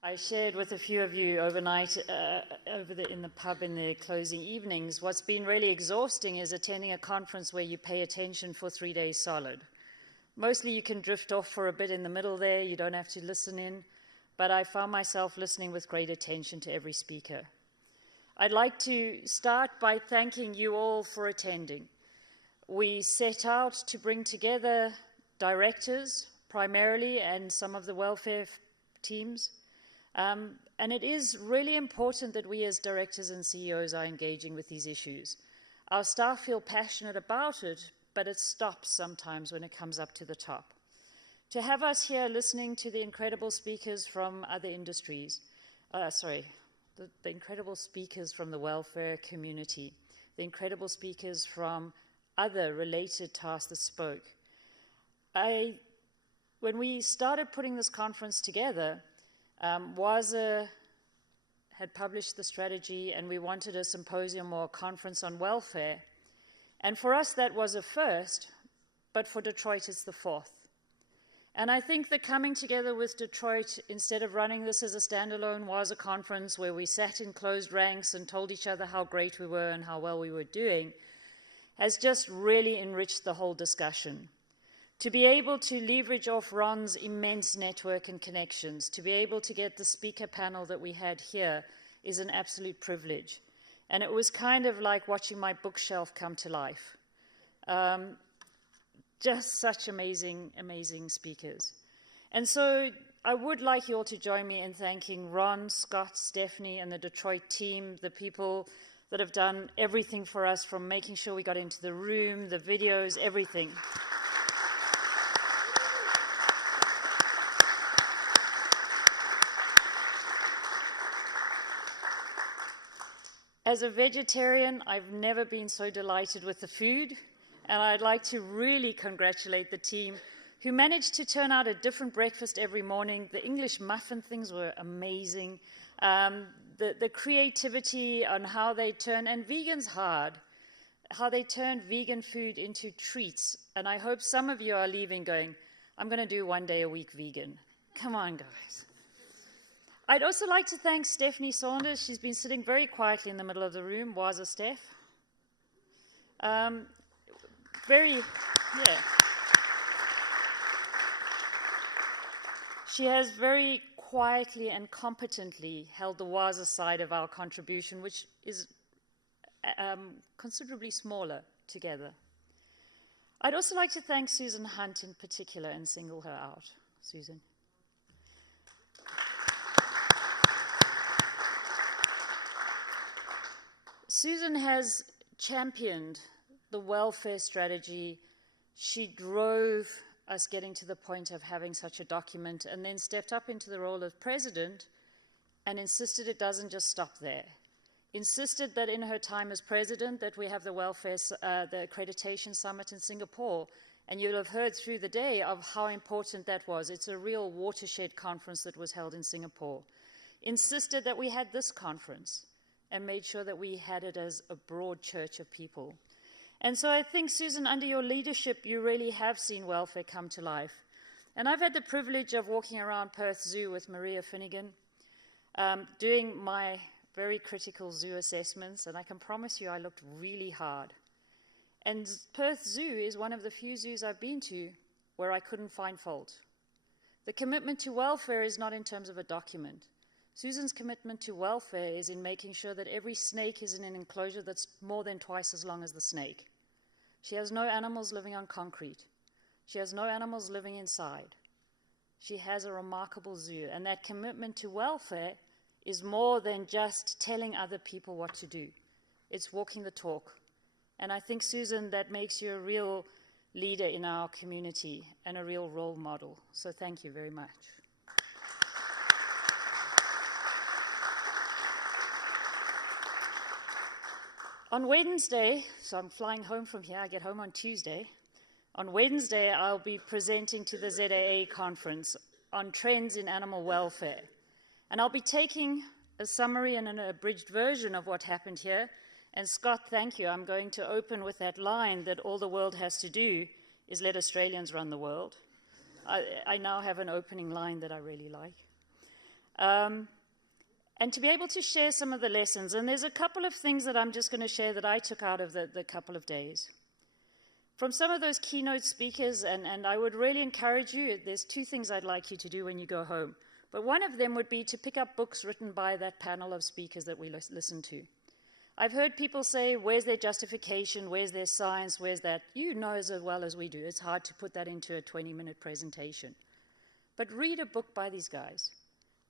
I shared with a few of you overnight in the pub in the closing evenings. What's been really exhausting is attending a conference where you pay attention for 3 days solid. Mostly you can drift off for a bit in the middle there, you don't have to listen in, but I found myself listening with great attention to every speaker. I'd like to start by thanking you all for attending. We set out to bring together directors primarily and some of the welfare teams. And it is really important that we as directors and CEOs are engaging with these issues. Our staff feel passionate about it, but it stops sometimes when it comes up to the top. To have us here listening to the incredible speakers from other industries, the incredible speakers from the welfare community, the incredible speakers from other related tasks that spoke. When we started putting this conference together, WASA had published the strategy and we wanted a symposium or a conference on welfare. And for us that was a first, but for Detroit it's the fourth. And I think that coming together with Detroit, instead of running this as a standalone WASA conference where we sat in closed ranks and told each other how great we were and how well we were doing, has just really enriched the whole discussion. To be able to leverage off Ron's immense network and connections, to be able to get the speaker panel that we had here is an absolute privilege. And it was kind of like watching my bookshelf come to life. Just such amazing, amazing speakers. And so I would like you all to join me in thanking Ron, Scott, Stephanie, and the Detroit team, the people that have done everything for us, from making sure we got into the room, the videos, everything. As a vegetarian, I've never been so delighted with the food, and I'd like to really congratulate the team who managed to turn out a different breakfast every morning. The English muffin things were amazing. The creativity on how they turn, and vegan's hard, how they turned vegan food into treats. And I hope some of you are leaving going, I'm going to do 1 day a week vegan. Come on, guys. I'd also like to thank Stephanie Saunders. She's been sitting very quietly in the middle of the room. Was a Steph. She has very quietly and competently held the WASA side of our contribution, which is considerably smaller together. I'd also like to thank Susan Hunt in particular and single her out. Susan. Susan has championed the welfare strategy. She drove us getting to the point of having such a document, and then stepped up into the role of president and insisted it doesn't just stop there. Insisted that in her time as president that we have the the accreditation summit in Singapore, and you'll have heard through the day of how important that was. It's a real watershed conference that was held in Singapore. Insisted that we had this conference, and made sure that we had it as a broad church of people. And so I think, Susan, under your leadership, you really have seen welfare come to life. And I've had the privilege of walking around Perth Zoo with Maria Finnegan, doing my very critical zoo assessments, and I can promise you I looked really hard. And Perth Zoo is one of the few zoos I've been to where I couldn't find fault. The commitment to welfare is not in terms of a document. Susan's commitment to welfare is in making sure that every snake is in an enclosure that's more than twice as long as the snake. She has no animals living on concrete. She has no animals living inside. She has a remarkable zoo, and that commitment to welfare is more than just telling other people what to do. It's walking the talk. And I think, Susan, that makes you a real leader in our community and a real role model. So thank you very much. On Wednesday, so I'm flying home from here, I get home on Tuesday. On Wednesday, I'll be presenting to the ZAA conference on trends in animal welfare. And I'll be taking a summary and an abridged version of what happened here. And Scott, thank you. I'm going to open with that line that all the world has to do is let Australians run the world. I now have an opening line that I really like. and to be able to share some of the lessons. And there's a couple of things that I'm just going to share that I took out of the couple of days. From some of those keynote speakers, and I would really encourage you, there's two things I'd like you to do when you go home. But one of them would be to pick up books written by that panel of speakers that we listen to. I've heard people say, where's their justification, where's their science, where's that? You know as well as we do, it's hard to put that into a 20-minute presentation. But read a book by these guys.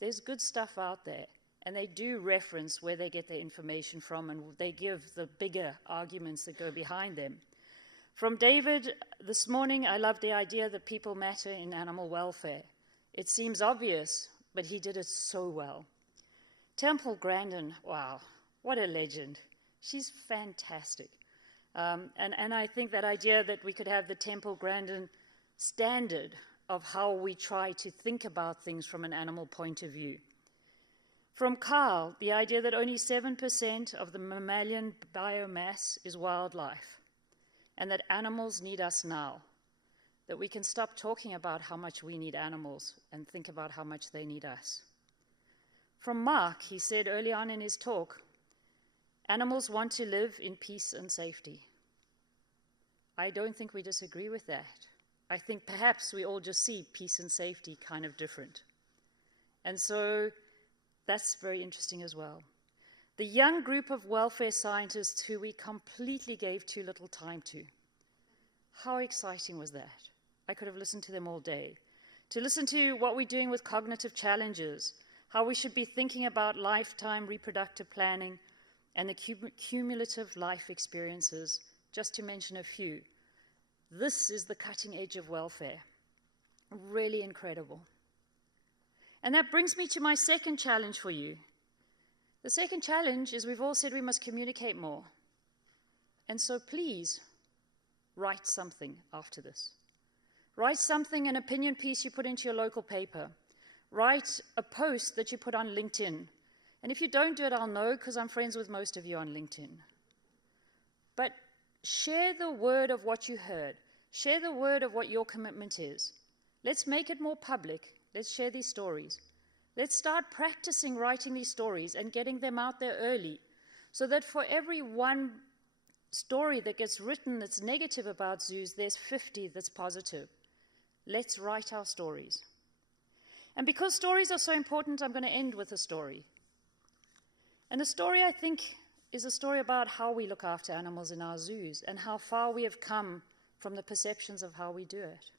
There's good stuff out there, and they do reference where they get their information from, and they give the bigger arguments that go behind them. From David this morning, I love the idea that people matter in animal welfare. It seems obvious, but he did it so well. Temple Grandin, wow, what a legend. She's fantastic. And I think that idea that we could have the Temple Grandin standard of how we try to think about things from an animal point of view. From Carl, the idea that only 7% of the mammalian biomass is wildlife, and that animals need us now, that we can stop talking about how much we need animals and think about how much they need us. From Mark, he said early on in his talk, animals want to live in peace and safety. I don't think we disagree with that. I think perhaps we all just see peace and safety kind of different. And so that's very interesting as well. The young group of welfare scientists who we completely gave too little time to. How exciting was that? I could have listened to them all day. To listen to what we're doing with cognitive challenges, how we should be thinking about lifetime reproductive planning, and the cumulative life experiences, just to mention a few. This is the cutting edge of welfare. Really incredible. And that brings me to my second challenge for you. The second challenge is we've all said we must communicate more. And so please, write something after this. Write something, an opinion piece you put into your local paper. Write a post that you put on LinkedIn. And if you don't do it, I'll know because I'm friends with most of you on LinkedIn. But share the word of what you heard. Share the word of what your commitment is. Let's make it more public. Let's share these stories. Let's start practicing writing these stories and getting them out there early so that for every one story that gets written that's negative about zoos, there's 50 that's positive. Let's write our stories. And because stories are so important, I'm going to end with a story. And the story, I think, is a story about how we look after animals in our zoos and how far we have come from the perceptions of how we do it.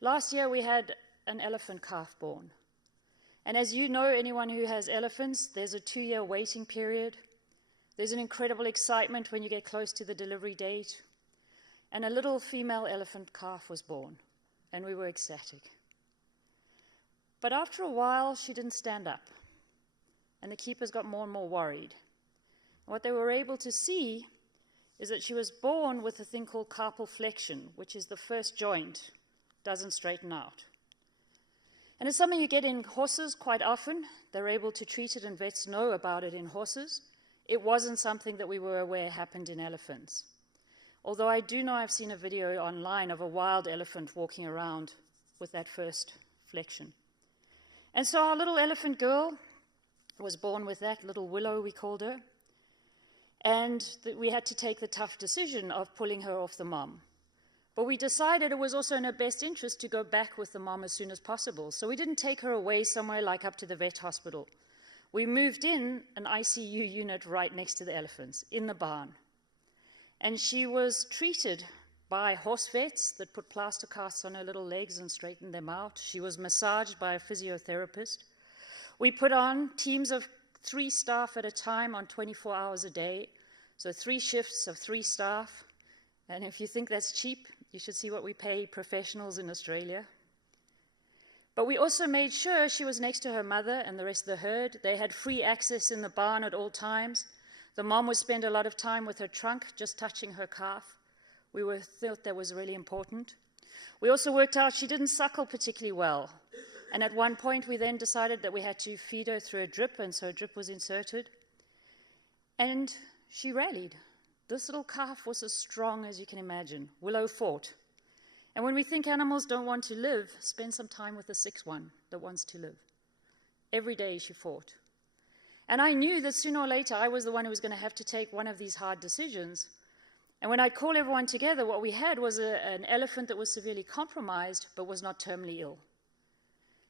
Last year, we had an elephant calf born. And as you know, anyone who has elephants, there's a 2-year waiting period. There's an incredible excitement when you get close to the delivery date. And a little female elephant calf was born, and we were ecstatic. But after a while, she didn't stand up, and the keepers got more and more worried. And what they were able to see is that she was born with a thing called carpal flexion, which is the first joint doesn't straighten out. And it's something you get in horses quite often. They're able to treat it, and vets know about it in horses. It wasn't something that we were aware happened in elephants. Although I do know I've seen a video online of a wild elephant walking around with that first flexion. And so our little elephant girl was born with that, little Willow we called her. And we had to take the tough decision of pulling her off the mom. But we decided it was also in her best interest to go back with the mom as soon as possible. So we didn't take her away somewhere like up to the vet hospital. We moved in an ICU unit right next to the elephants, in the barn. And she was treated by horse vets that put plaster casts on her little legs and straightened them out. She was massaged by a physiotherapist. We put on teams of 3 staff at a time on 24 hours a day, so 3 shifts of 3 staff. And if you think that's cheap, you should see what we pay professionals in Australia. But we also made sure she was next to her mother and the rest of the herd. They had free access in the barn at all times. The mom would spend a lot of time with her trunk, just touching her calf. We thought that was really important. We also worked out she didn't suckle particularly well. And at one point, we then decided that we had to feed her through a drip, and so a drip was inserted. And she rallied. This little calf was as strong as you can imagine. Willow fought. And when we think animals don't want to live, spend some time with the sick one that wants to live. Every day she fought. And I knew that sooner or later I was the one who was going to have to take one of these hard decisions. And when I'd call everyone together, what we had was an elephant that was severely compromised but was not terminally ill.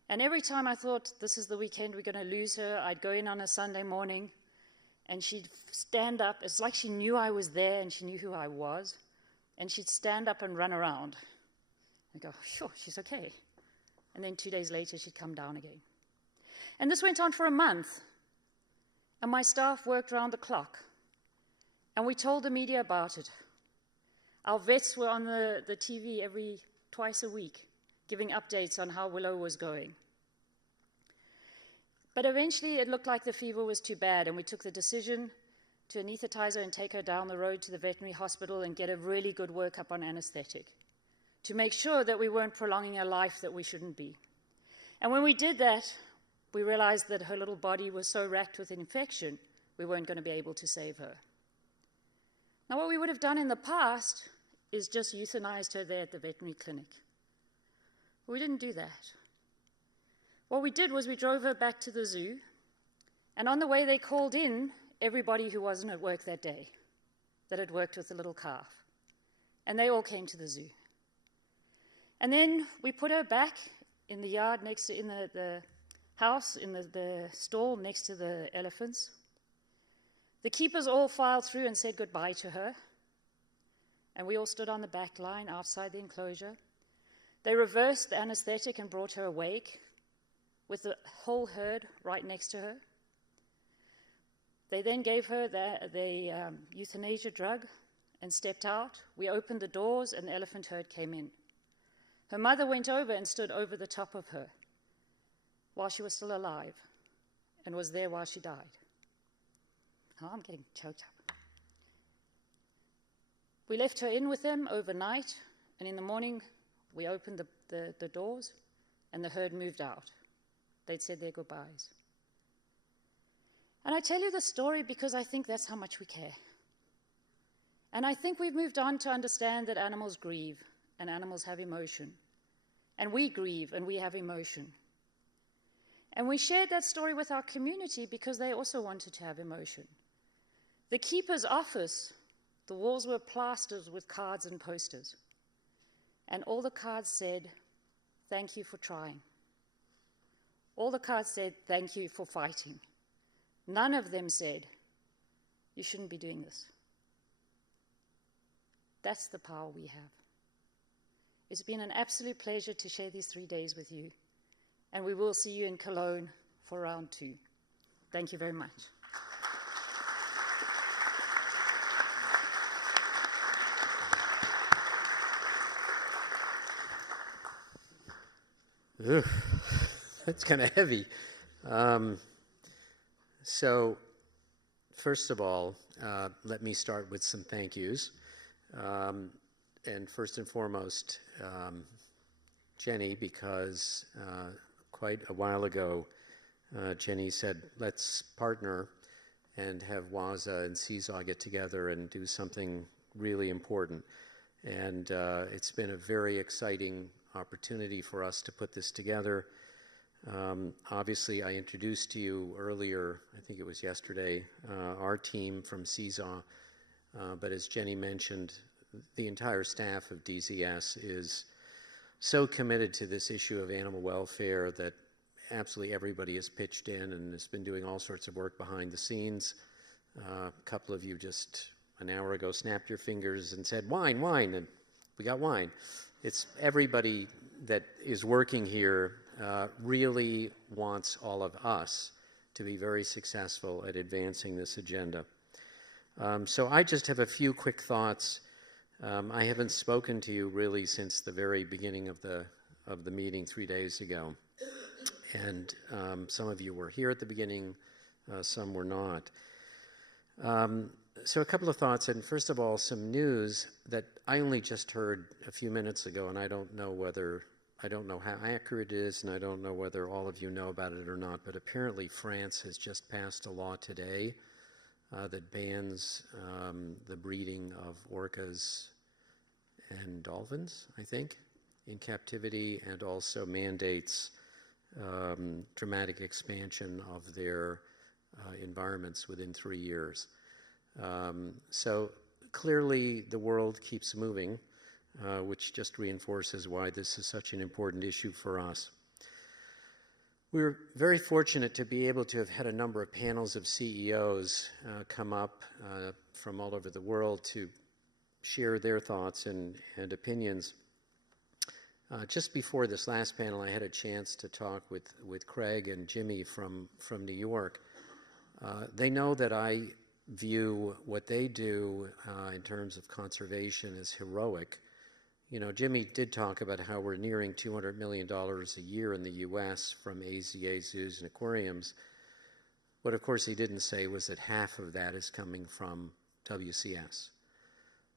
And every time I thought, this is the weekend, we're going to lose her, I'd go in on a Sunday morning and she'd stand up. It's like she knew I was there and she knew who I was. And she'd stand up and run around. I go, sure, she's okay. And then 2 days later, she'd come down again. And this went on for a month. And my staff worked round the clock. And we told the media about it. Our vets were on the TV twice a week, giving updates on how Willow was going. But eventually, it looked like the fever was too bad, and we took the decision to anesthetize her and take her down the road to the veterinary hospital and get a really good workup on anesthetic to make sure that we weren't prolonging a life that we shouldn't be. And when we did that, we realized that her little body was so racked with infection, we weren't going to be able to save her. Now, what we would have done in the past is just euthanized her there at the veterinary clinic. But we didn't do that. What we did was we drove her back to the zoo, and on the way they called in everybody who wasn't at work that day, that had worked with the little calf. And they all came to the zoo. And then we put her back in the yard next to, in the house, in the stall next to the elephants. The keepers all filed through and said goodbye to her. And we all stood on the back line outside the enclosure. They reversed the anesthetic and brought her awake with the whole herd right next to her. They then gave her the euthanasia drug and stepped out. We opened the doors and the elephant herd came in. Her mother went over and stood over the top of her while she was still alive and was there while she died. Oh, I'm getting choked up. We left her in with them overnight, and in the morning we opened the doors and the herd moved out. They'd said their goodbyes. And I tell you the story because I think that's how much we care. And I think we've moved on to understand that animals grieve and animals have emotion. And we grieve and we have emotion. And we shared that story with our community because they also wanted to have emotion. The keeper's office, the walls were plastered with cards and posters. And all the cards said, "Thank you for trying." All the cards said, "Thank you for fighting." None of them said, "You shouldn't be doing this." That's the power we have. It's been an absolute pleasure to share these 3 days with you, and we will see you in Cologne for round 2. Thank you very much. Ugh, that's kind of heavy. So, first of all, let me start with some thank yous. And first and foremost, Jenny, because quite a while ago, Jenny said, let's partner and have WASA and Seesaw get together and do something really important. And it's been a very exciting opportunity for us to put this together. Obviously, I introduced to you earlier, I think it was yesterday, our team from Seesaw. But as Jenny mentioned, the entire staff of DZS is so committed to this issue of animal welfare that absolutely everybody has pitched in and has been doing all sorts of work behind the scenes. A couple of you just an hour ago snapped your fingers and said, "Wine, wine," and we got wine. It's everybody that is working here really wants all of us to be very successful at advancing this agenda. So I just have a few quick thoughts. I haven't spoken to you really since the very beginning of the meeting 3 days ago. And some of you were here at the beginning, some were not. So a couple of thoughts, and first of all, some news that I only just heard a few minutes ago, and I don't know how accurate it is, and I don't know whether all of you know about it or not, but apparently France has just passed a law today that bans the breeding of orcas and dolphins, I think, in captivity, and also mandates dramatic expansion of their environments within 3 years. So clearly the world keeps moving, which just reinforces why this is such an important issue for us. We're very fortunate to be able to have had a number of panels of CEOs come up from all over the world to share their thoughts and opinions. Just before this last panel, I had a chance to talk with Craig and Jimmy from New York. They know that I view what they do in terms of conservation as heroic. You know, Jimmy did talk about how we're nearing $200 million a year in the U.S. from AZA zoos and aquariums. What, of course, he didn't say was that half of that is coming from WCS.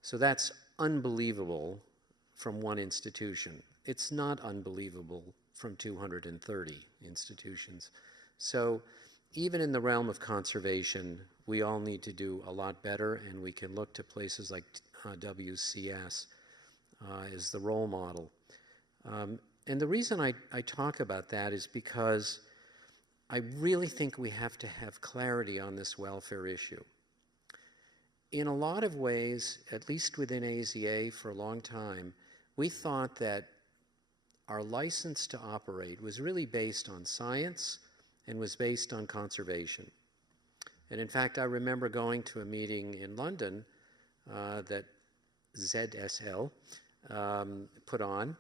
So that's unbelievable from one institution. It's not unbelievable from 230 institutions. So even in the realm of conservation, we all need to do a lot better, and we can look to places like WCS as the role model. And the reason I talk about that is because I really think we have to have clarity on this welfare issue. In a lot of ways, at least within AZA for a long time, we thought that our license to operate was really based on science and was based on conservation. And in fact, I remember going to a meeting in London that ZSL put on,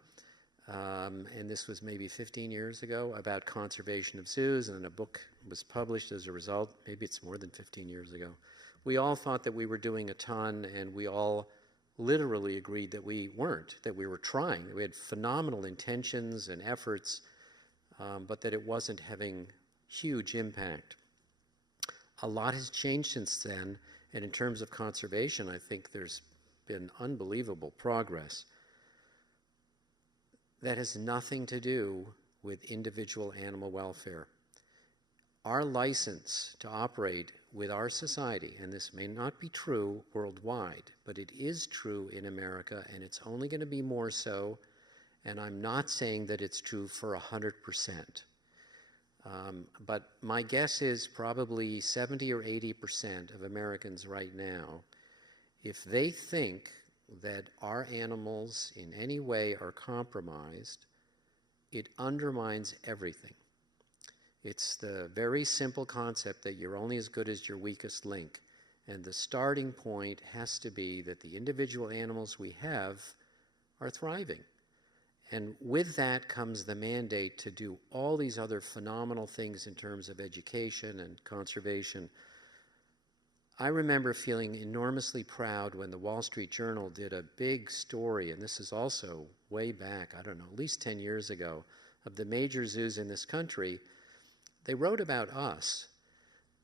and this was maybe 15 years ago, about conservation of zoos, and a book was published as a result. Maybe it's more than 15 years ago. We all thought that we were doing a ton, and we all literally agreed that we weren't, that we were trying. We had phenomenal intentions and efforts, but that it wasn't having huge impact. A lot has changed since then, and in terms of conservation, I think there's been unbelievable progress. That has nothing to do with individual animal welfare. Our license to operate with our society, and this may not be true worldwide, but it is true in America, and it's only going to be more so, and I'm not saying that it's true for 100%. But my guess is probably 70 or 80% of Americans right now, if they think that our animals in any way are compromised, it undermines everything. It's the very simple concept that you're only as good as your weakest link. And the starting point has to be that the individual animals we have are thriving. And with that comes the mandate to do all these other phenomenal things in terms of education and conservation. I remember feeling enormously proud when the Wall Street Journal did a big story, and this is also way back, I don't know, at least 10 years ago, of the major zoos in this country. They wrote about us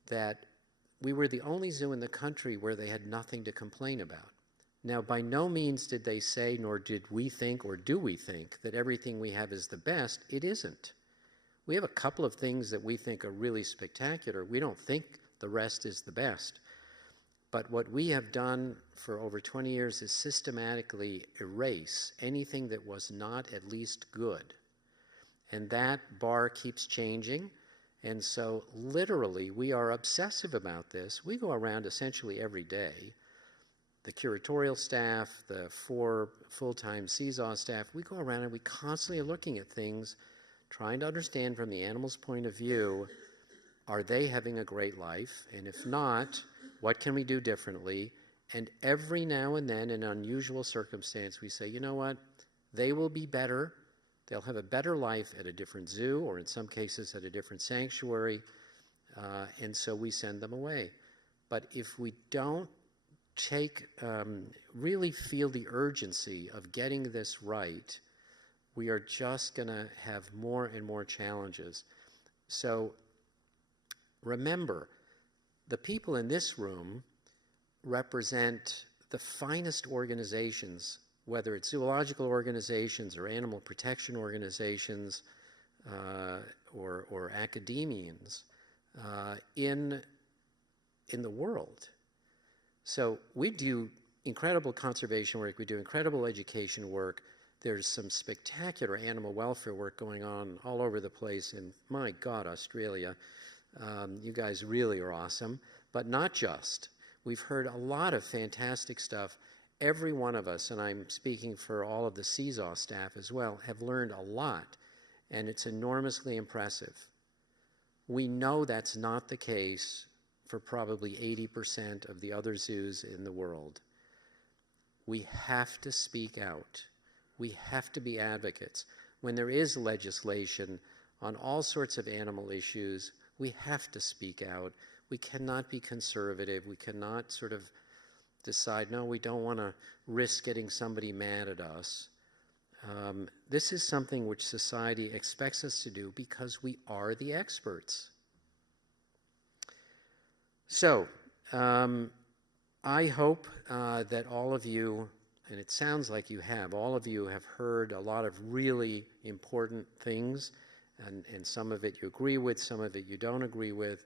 that we were the only zoo in the country where they had nothing to complain about. Now, by no means did they say, nor did we think, or do we think, that everything we have is the best. It isn't. We have a couple of things that we think are really spectacular. We don't think the rest is the best. But what we have done for over 20 years is systematically erase anything that was not at least good. And that bar keeps changing. And so literally, we are obsessive about this. We go around essentially every day. The curatorial staff, the 4 full-time CSAW staff, we go around and we constantly are looking at things, trying to understand from the animal's point of view, are they having a great life? And if not, what can we do differently? And every now and then, in unusual circumstance, we say, you know what? They will be better. They'll have a better life at a different zoo, or in some cases at a different sanctuary, and so we send them away. But if we don't really feel the urgency of getting this right, we are just going to have more and more challenges. So remember, the people in this room represent the finest organizations, whether it's zoological organizations or animal protection organizations or academians in the world. So we do incredible conservation work, we do incredible education work, There's some spectacular animal welfare work going on all over the place in, my God, Australia. You guys really are awesome, but not just. We've heard a lot of fantastic stuff. Every one of us, and I'm speaking for all of the CSAW staff as well, have learned a lot, and it's enormously impressive. We know that's not the case for probably 80% of the other zoos in the world. We have to speak out. We have to be advocates. When there is legislation on all sorts of animal issues, we have to speak out. We cannot be conservative. We cannot sort of decide, no, we don't want to risk getting somebody mad at us. This is something which society expects us to do because we are the experts. So, I hope that all of you, and it sounds like you have, all of you have heard a lot of really important things, and some of it you agree with, some of it you don't agree with.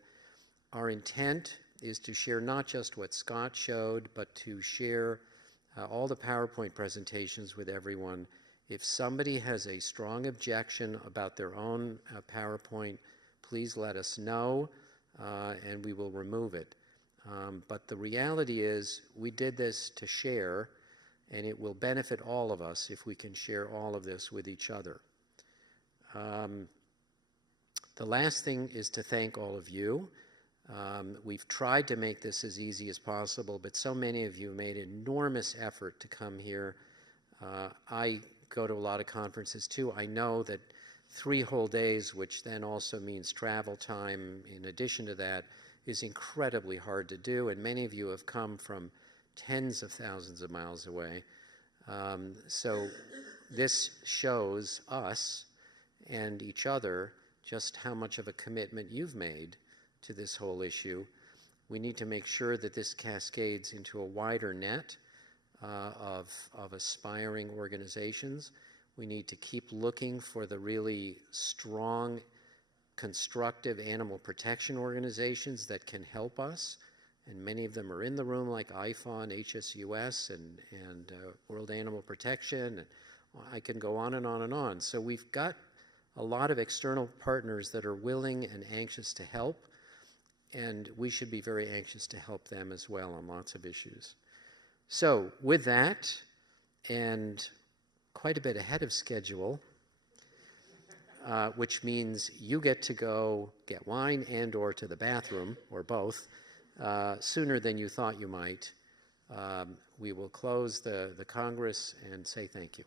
Our intent is to share not just what Scott showed, but to share all the PowerPoint presentations with everyone. If somebody has a strong objection about their own PowerPoint, please let us know, and we will remove it. But the reality is, we did this to share, and it will benefit all of us if we can share all of this with each other. The last thing is to thank all of you. We've tried to make this as easy as possible, but so many of you made enormous effort to come here. I go to a lot of conferences too. I know that 3 whole days, which then also means travel time in addition to that, is incredibly hard to do, and many of you have come from tens of thousands of miles away. So this shows us and each other just how much of a commitment you've made to this whole issue. We need to make sure that this cascades into a wider net of aspiring organizations. We need to keep looking for the really strong, constructive animal protection organizations that can help us, and many of them are in the room, like IFAW, HSUS, and World Animal Protection, and I can go on and on and on. So we've got a lot of external partners that are willing and anxious to help, and we should be very anxious to help them as well on lots of issues. So with that, and quite a bit ahead of schedule, which means you get to go get wine and or to the bathroom, or both, sooner than you thought you might, we will close the Congress and say thank you.